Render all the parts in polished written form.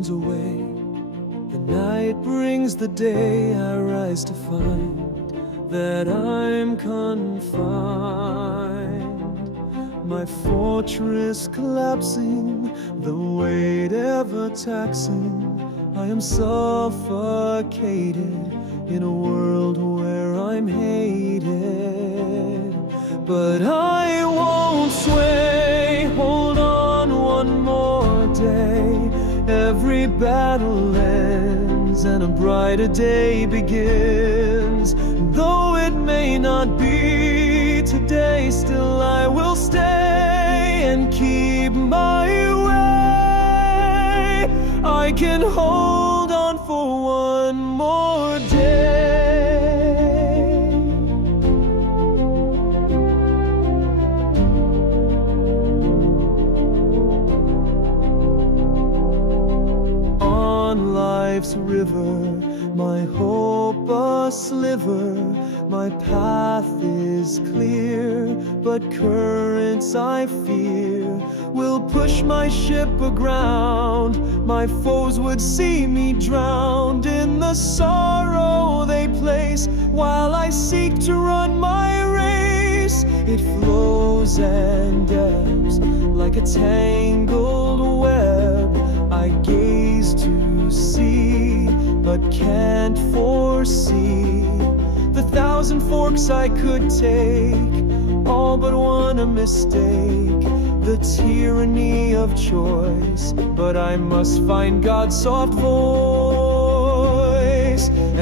turns away. The night brings the day. I rise to find that I'm confined. My fortress collapsing, the weight ever taxing. I am suffocated in a world where I'm hated. But I won't sway, hold on one more day. Every battle ends and a brighter day begins. Though it may not be today, still I will stay and keep my way. I can hold on for one more day. On life's river, my hope a sliver. My path is clear, but currents I fear will push my ship aground. My foes would see me drowned in the sorrow they place, while I seek to run my race. It flows and ebbs like a tangled web. I gaze to see, but can't foresee the thousand forks I could take, all but one a mistake. The tyranny of choice, but I must find God's soft voice.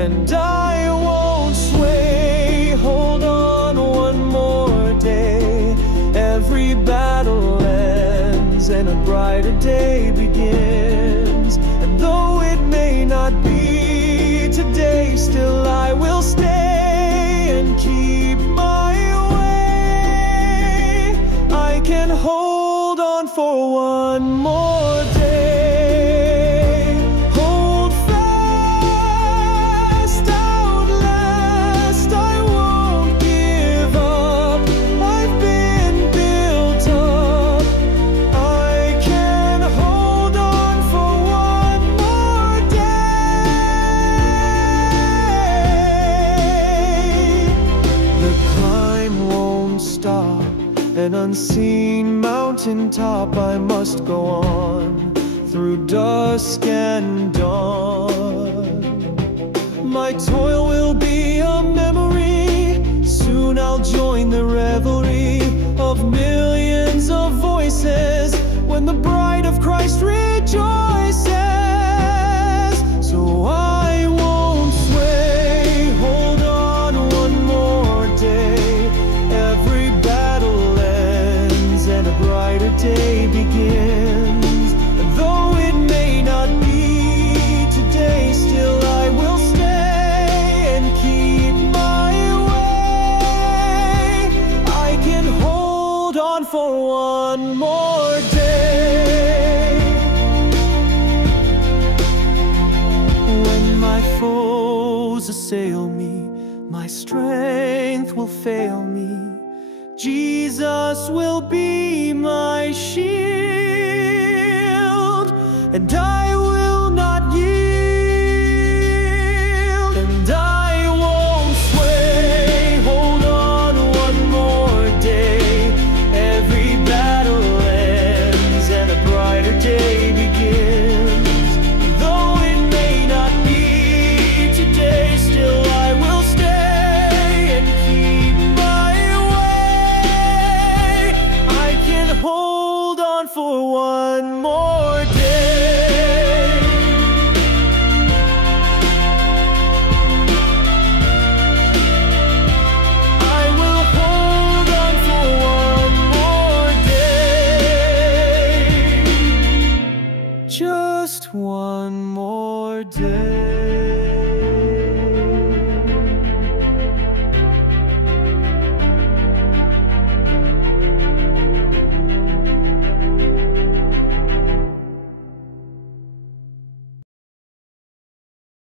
And I won't sway, hold on one more day. Every battle ends and a brighter day begins. And though it may not be today, still I will stay and keep my way. I can hold on for one more day. Hold fast, outlast, I won't give up. I've been built up. I can hold on for one more day. The climb won't stop, an unseen mountaintop I must go on, through dusk and dawn. My toil will be a memory, soon I'll join the revelry of millions of voices when the bride of Christ rejoices. So I won't sway, hold on one more day. Every battle ends and a brighter day begins. And though it may not be today, still I will stay and keep my way. I can hold on for one more day. When my foes assail me, my strength will fail me. Jesus will be my shield, and I will not yield. And I won't sway, hold on one more day. Every battle ends and a brighter day begins. Though it may not be today, still I will stay and keep my way. I can hold on for one more day. I will hold on for one more day. Just one more day.